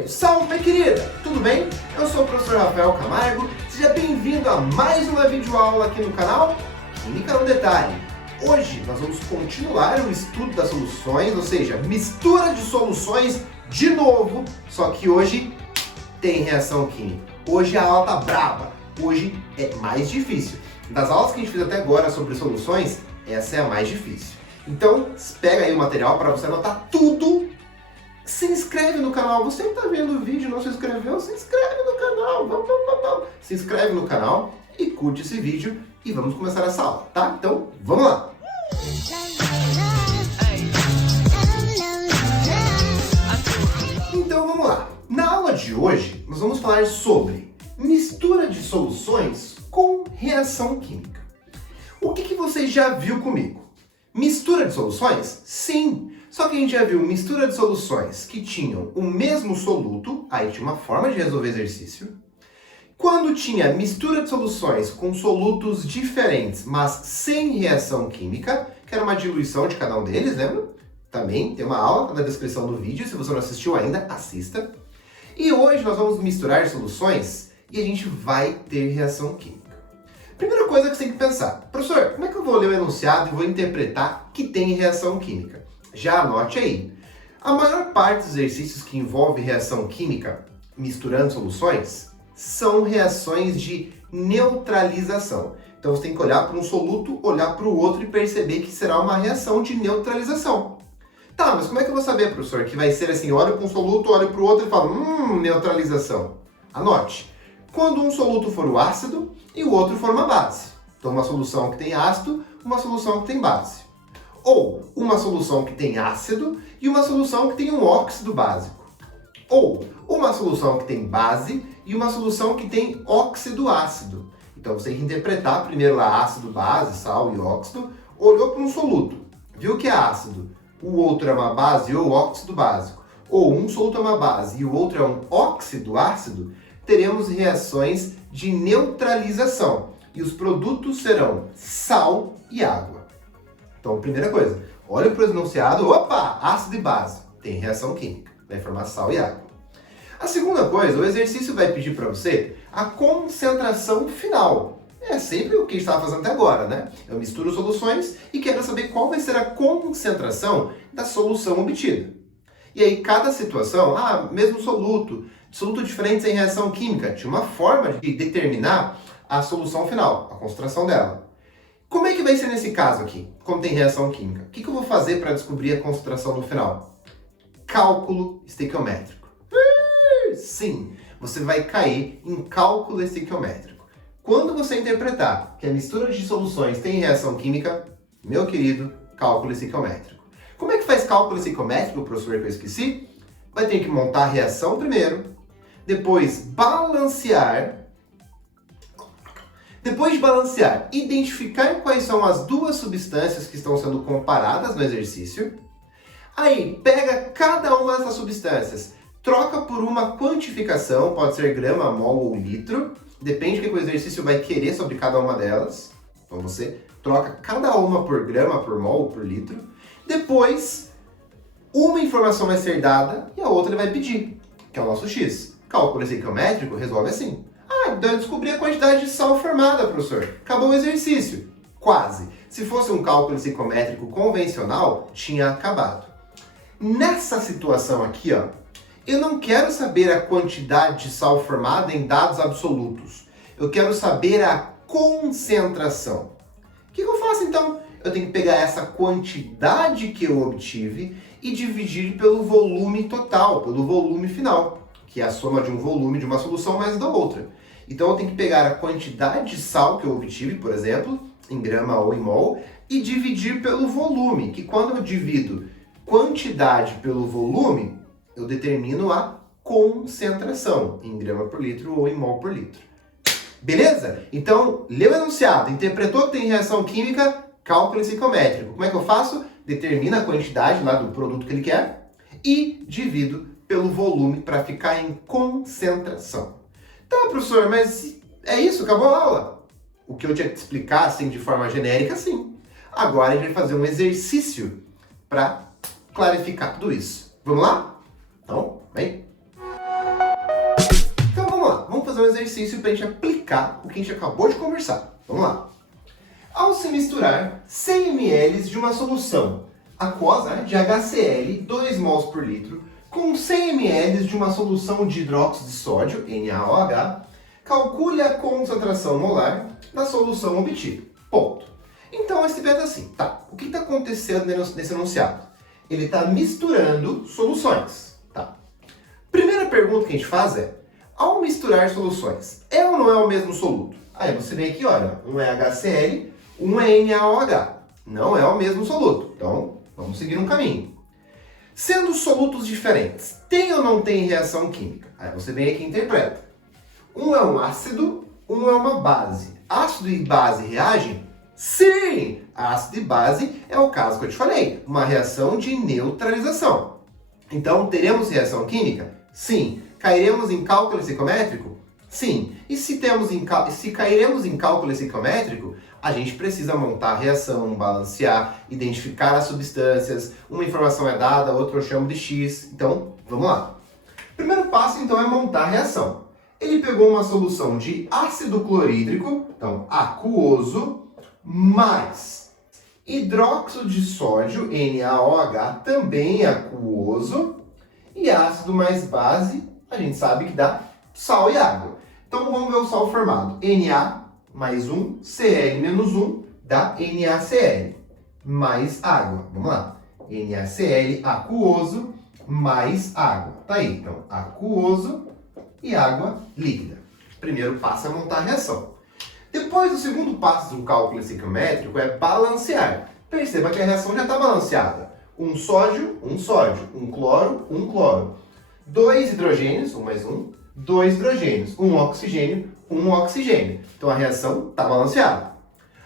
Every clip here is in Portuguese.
querido, salve minha querida, tudo bem? Eu sou o professor Rafael Camargo, seja bem-vindo a mais uma videoaula aqui no canal Química no Detalhe. Hoje nós vamos continuar o estudo das soluções, ou seja, mistura de soluções de novo, só que hoje tem reação química. Hoje a aula tá braba, hoje é mais difícil. Das aulas que a gente fez até agora sobre soluções, essa é a mais difícil. Então, pega aí o material para você anotar tudo. Se inscreve no canal. Você que está vendo o vídeo e não se inscreveu, se inscreve no canal. Vamos. Se inscreve no canal e curte esse vídeo e vamos começar essa aula, tá? Então, vamos lá! Então, vamos lá. Na aula de hoje, nós vamos falar sobre mistura de soluções com reação química. O que você já viu comigo? Mistura de soluções? Sim! Só que a gente já viu mistura de soluções que tinham o mesmo soluto, aí tinha uma forma de resolver exercício. Quando tinha mistura de soluções com solutos diferentes, mas sem reação química, que era uma diluição de cada um deles, lembra? Também tem uma aula na descrição do vídeo, se você não assistiu ainda, assista. E hoje nós vamos misturar soluções e a gente vai ter reação química. Primeira coisa que você tem que pensar, professor, como é que eu vou ler o enunciado e vou interpretar que tem reação química? Já anote aí. A maior parte dos exercícios que envolve reação química, misturando soluções, são reações de neutralização. Então você tem que olhar para um soluto, olhar para o outro e perceber que será uma reação de neutralização. Tá, mas como é que eu vou saber, professor, que vai ser assim, olho para um soluto, olho para o outro e falo, neutralização. Anote. Quando um soluto for o ácido e o outro for uma base. Então uma solução que tem ácido, uma solução que tem base. Ou uma solução que tem ácido e uma solução que tem um óxido básico. Ou uma solução que tem base e uma solução que tem óxido ácido. Então você tem que interpretar primeiro lá ácido, base, sal e óxido. Olhou para um soluto, viu que é ácido, o outro é uma base ou óxido básico. Ou um soluto é uma base e o outro é um óxido ácido, teremos reações de neutralização. E os produtos serão sal e água. Então, primeira coisa, olha para o enunciado, opa, ácido e base, tem reação química, vai formar sal e água. A segunda coisa, o exercício vai pedir para você a concentração final. É sempre o que a gente estava fazendo até agora, né? Eu misturo soluções e quero saber qual vai ser a concentração da solução obtida. E aí, cada situação, mesmo soluto diferente sem reação química, tinha uma forma de determinar a solução final, a concentração dela. Como é que vai ser nesse caso aqui, como tem reação química? O que eu vou fazer para descobrir a concentração no final? Cálculo estequiométrico. Sim, você vai cair em cálculo estequiométrico. Quando você interpretar que a mistura de soluções tem reação química, meu querido, cálculo estequiométrico. Como é que faz cálculo estequiométrico, professor, que eu esqueci? Vai ter que montar a reação primeiro, depois balancear. Depois de balancear, identificar quais são as duas substâncias que estão sendo comparadas no exercício. Aí, pega cada uma dessas substâncias, troca por uma quantificação, pode ser grama, mol ou litro, depende do que o exercício vai querer sobre cada uma delas. Então você troca cada uma por grama, por mol ou por litro. Depois, uma informação vai ser dada e a outra ele vai pedir, que é o nosso X. Cálculo estequiométrico resolve assim. Então eu descobri a quantidade de sal formada, professor. Acabou o exercício. Quase. Se fosse um cálculo estequiométrico convencional, tinha acabado. Nessa situação aqui, eu não quero saber a quantidade de sal formada em dados absolutos. Eu quero saber a concentração. O que eu faço então? Eu tenho que pegar essa quantidade que eu obtive e dividir pelo volume total, pelo volume final, que é a soma de um volume de uma solução mais da outra. Então eu tenho que pegar a quantidade de sal que eu obtive, por exemplo, em grama ou em mol, e dividir pelo volume, que quando eu divido quantidade pelo volume, eu determino a concentração, em grama por litro ou em mol por litro. Beleza? Então, leu o enunciado, interpretou que tem reação química, cálculo estequiométrico. Como é que eu faço? Determino a quantidade lá do produto que ele quer e divido pelo volume para ficar em concentração. Tá, professor, mas é isso? Acabou a aula? O que eu tinha que te explicar, assim, de forma genérica, sim. Agora a gente vai fazer um exercício para clarificar tudo isso. Vamos lá? Então, vem! exercício para a gente aplicar o que a gente acabou de conversar. Vamos lá. Ao se misturar 100 ml de uma solução aquosa, de HCl, 2 mols por litro, com 100 ml de uma solução de hidróxido de sódio, NaOH, calcule a concentração molar da solução obtida. Ponto. Então, esse é assim, tá? O que está acontecendo nesse enunciado? Ele está misturando soluções, tá? Primeira pergunta que a gente faz é, ao misturar soluções, é ou não é o mesmo soluto? Aí você vem aqui, olha, um é HCl, um é NaOH. Não é o mesmo soluto. Então, vamos seguir um caminho. Sendo solutos diferentes, tem ou não tem reação química? Aí você vem aqui e interpreta. Um é um ácido, um é uma base. Ácido e base reagem? Sim! Ácido e base é o caso que eu te falei, uma reação de neutralização. Então, teremos reação química? Sim. Cairemos em cálculo estequiométrico? Sim. E se cairemos em cálculo estequiométrico, a gente precisa montar a reação, balancear, identificar as substâncias. Uma informação é dada, outra eu chamo de X. Então, vamos lá. Primeiro passo, então, é montar a reação. Ele pegou uma solução de ácido clorídrico, então, aquoso, mais hidróxido de sódio, NaOH, também aquoso, e ácido mais base, a gente sabe que dá sal e água. Então, vamos ver o sal formado. Na mais 1, Cl menos 1, dá NaCl, mais água. Vamos lá. NaCl aquoso, mais água. Tá aí, então, aquoso e água líquida. Primeiro passo é montar a reação. Depois, o segundo passo do cálculo estequiométrico é balancear. Perceba que a reação já está balanceada. Um sódio, um cloro. 2 hidrogênios, 1 mais 1, 2 hidrogênios, um oxigênio. Então a reação está balanceada.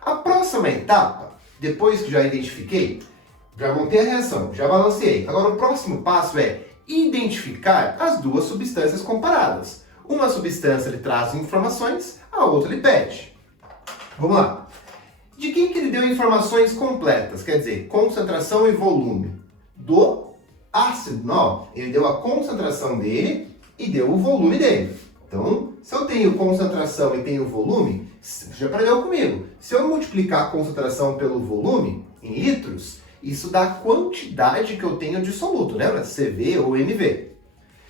A próxima etapa, depois que já identifiquei, já montei a reação, já balanceei. Agora o próximo passo é identificar as duas substâncias comparadas. Uma substância ele traz informações, a outra ele pede. Vamos lá. De quem que ele deu informações completas? Quer dizer, concentração e volume. Do ácido, não. Ele deu a concentração dele e deu o volume dele. Então, se eu tenho concentração e tenho volume, já aprendeu comigo. Se eu multiplicar a concentração pelo volume, em litros, isso dá a quantidade que eu tenho de soluto, lembra? CV ou MV.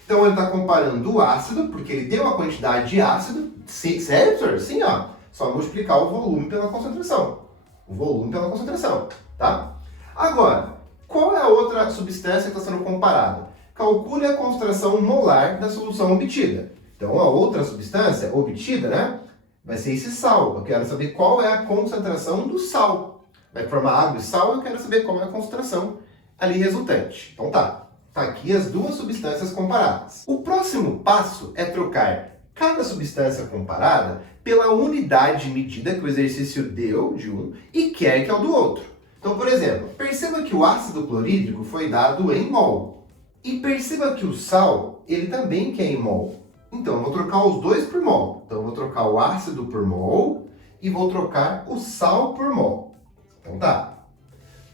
Então, ele está comparando o ácido, porque ele deu a quantidade de ácido. Sério, professor? Sim, ó. Só multiplicar o volume pela concentração. O volume pela concentração, tá? Agora, qual é a outra substância que está sendo comparada? Calcule a concentração molar da solução obtida. Então, a outra substância obtida, né, vai ser esse sal. Eu quero saber qual é a concentração do sal. Vai formar água e sal, eu quero saber qual é a concentração ali resultante. Então tá aqui as duas substâncias comparadas. O próximo passo é trocar cada substância comparada pela unidade de medida que o exercício deu de um e quer que é o do outro. Então, por exemplo, perceba que o ácido clorídrico foi dado em mol. E perceba que o sal, ele também quer em mol. Então, eu vou trocar os dois por mol. Então, eu vou trocar o ácido por mol e vou trocar o sal por mol. Então, tá.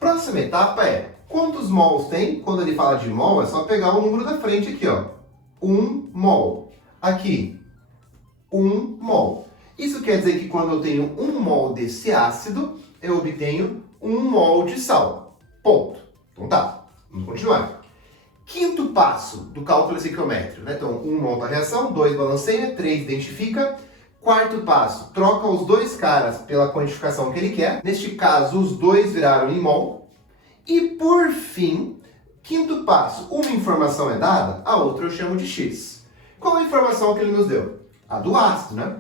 Próxima etapa é, quantos mols tem? Quando ele fala de mol, é só pegar o número da frente aqui, ó. 1 mol. Aqui, 1 mol. Isso quer dizer que quando eu tenho 1 mol desse ácido, eu obtenho 1 mol de sal. Ponto. Então, tá. Vamos continuar. Quinto passo do cálculo estequiométrico, né? Então, 1 monta a reação, 2 balanceia, 3 identifica. Quarto passo, troca os dois caras pela quantificação que ele quer. Neste caso, os dois viraram em mol. E por fim, quinto passo, uma informação é dada, a outra eu chamo de X. Qual a informação que ele nos deu? A do ácido, né?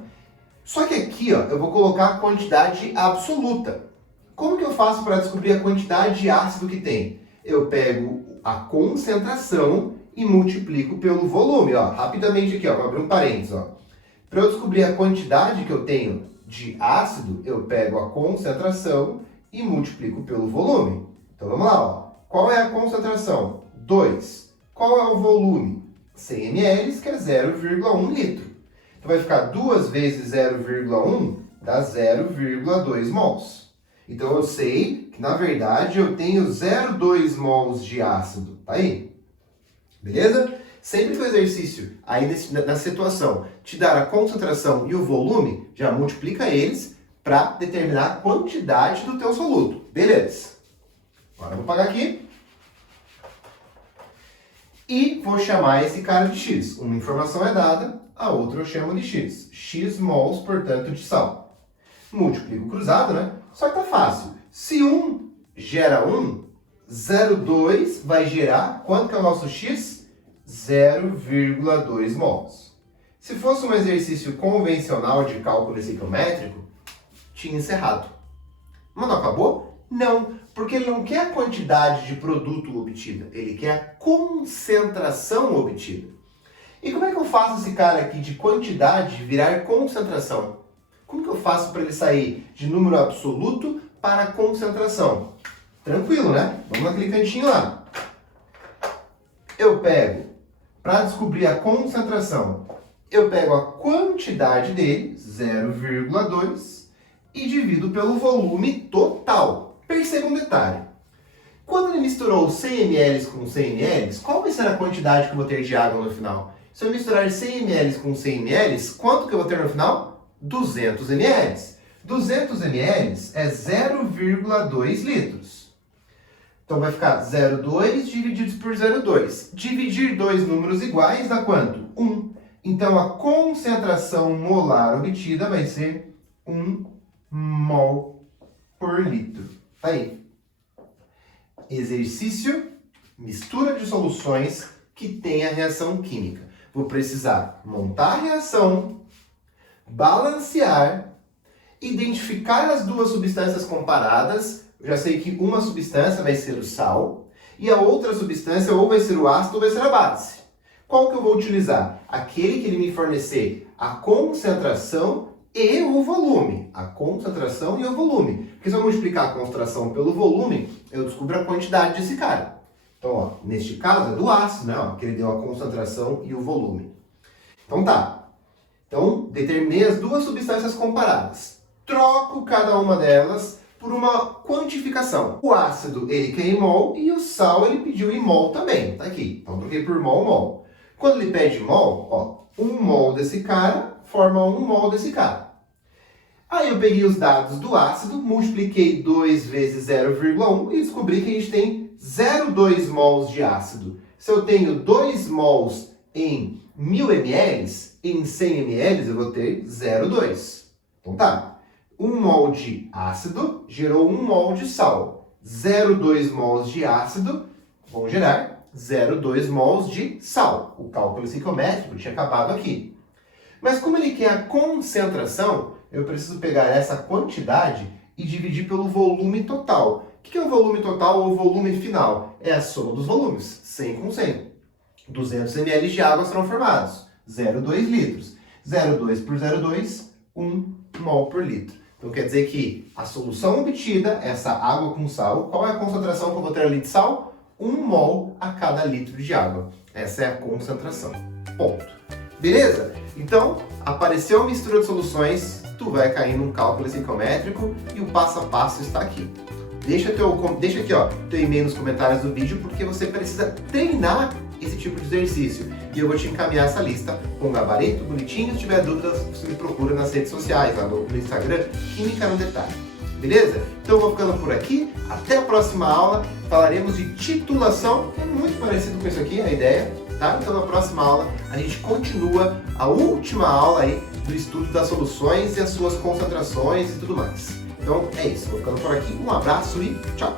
Só que aqui, ó, eu vou colocar a quantidade absoluta. Como que eu faço para descobrir a quantidade de ácido que tem? Eu pego a concentração e multiplico pelo volume, ó. Rapidamente aqui, ó, vou abrir um parênteses, ó. Para eu descobrir a quantidade que eu tenho de ácido, eu pego a concentração e multiplico pelo volume. Então vamos lá, ó. Qual é a concentração? 2. Qual é o volume? 100 ml, que é 0,1 litro. Então vai ficar 2 vezes 0,1 dá 0,2 mols. Então eu sei que, na verdade, eu tenho 0,2 mols de ácido. Tá aí? Beleza? Sempre que o exercício, aí na situação, te dar a concentração e o volume, já multiplica eles para determinar a quantidade do teu soluto. Beleza. Agora eu vou pagar aqui. E vou chamar esse cara de X. Uma informação é dada, a outra eu chamo de X. X mols, portanto, de sal. Multiplico cruzado, né? Só que tá fácil. Se 1 gera 1, 0,2 vai gerar, quanto que é o nosso X? 0,2 mols. Se fosse um exercício convencional de cálculo estequiométrico, tinha encerrado. Mas não acabou? Não, porque ele não quer a quantidade de produto obtida, ele quer a concentração obtida. E como é que eu faço esse cara aqui de quantidade virar concentração? Como que eu faço para ele sair de número absoluto para concentração? Tranquilo, né? Vamos naquele cantinho lá. Eu pego, para descobrir a concentração, eu pego a quantidade dele, 0,2, e divido pelo volume total. Perceba um detalhe. Quando ele misturou 100 ml com 100 ml, qual vai ser a quantidade que eu vou ter de água no final? Se eu misturar 100 ml com 100 ml, quanto que eu vou ter no final? 200 ml. 200 ml é 0,2 litros. Então vai ficar 0,2 divididos por 0,2. Dividir dois números iguais dá quanto? 1. Então a concentração molar obtida vai ser 1 mol por litro. Tá aí. Exercício, mistura de soluções que tem a reação química. Vou precisar montar a reação, balancear, identificar as duas substâncias comparadas. Eu já sei que uma substância vai ser o sal e a outra substância ou vai ser o ácido ou vai ser a base. Qual que eu vou utilizar? Aquele que ele me fornecer a concentração e o volume. A concentração e o volume. Porque se eu multiplicar a concentração pelo volume, eu descubro a quantidade desse cara. Então, ó, neste caso é do ácido, né? Ó, que ele deu a concentração e o volume. Então tá. Então, determinei as duas substâncias comparadas. Troco cada uma delas por uma quantificação. O ácido, ele quer em mol, e o sal, ele pediu em mol também. Tá aqui. Então, troquei por mol, mol. Quando ele pede mol, ó, 1 mol desse cara forma 1 mol desse cara. Aí eu peguei os dados do ácido, multipliquei 2 vezes 0,1 e descobri que a gente tem 0,2 mols de ácido. Se eu tenho 2 mols em 1000 ml, em 100 ml eu vou ter 0,2. Então tá. 1 mol de ácido gerou 1 mol de sal. 0,2 mols de ácido vão gerar 0,2 mols de sal. O cálculo estequiométrico tinha acabado aqui. Mas como ele quer a concentração, eu preciso pegar essa quantidade e dividir pelo volume total. O que é o volume total ou o volume final? É a soma dos volumes, 100 com 100. 200 ml de água serão formados, 0,2 litros. 0,2 por 0,2, 1 mol por litro. Então quer dizer que a solução obtida, essa água com sal, qual é a concentração que eu vou ter ali de sal? 1 mol a cada litro de água. Essa é a concentração. Ponto. Beleza? Então, apareceu a mistura de soluções, tu vai cair num cálculo estequiométrico e o passo a passo está aqui. Deixa aqui, ó, teu e-mail nos comentários do vídeo, porque você precisa treinar esse tipo de exercício. E eu vou te encaminhar essa lista com gabarito, bonitinho. Se tiver dúvidas, você me procura nas redes sociais, lá no Instagram, Química no Detalhe. Beleza? Então eu vou ficando por aqui. Até a próxima aula. Falaremos de titulação, que é muito parecido com isso aqui, a ideia. Tá? Então na próxima aula a gente continua a última aula aí do estudo das soluções e as suas concentrações e tudo mais. Então é isso, vou ficando por aqui, um abraço e tchau!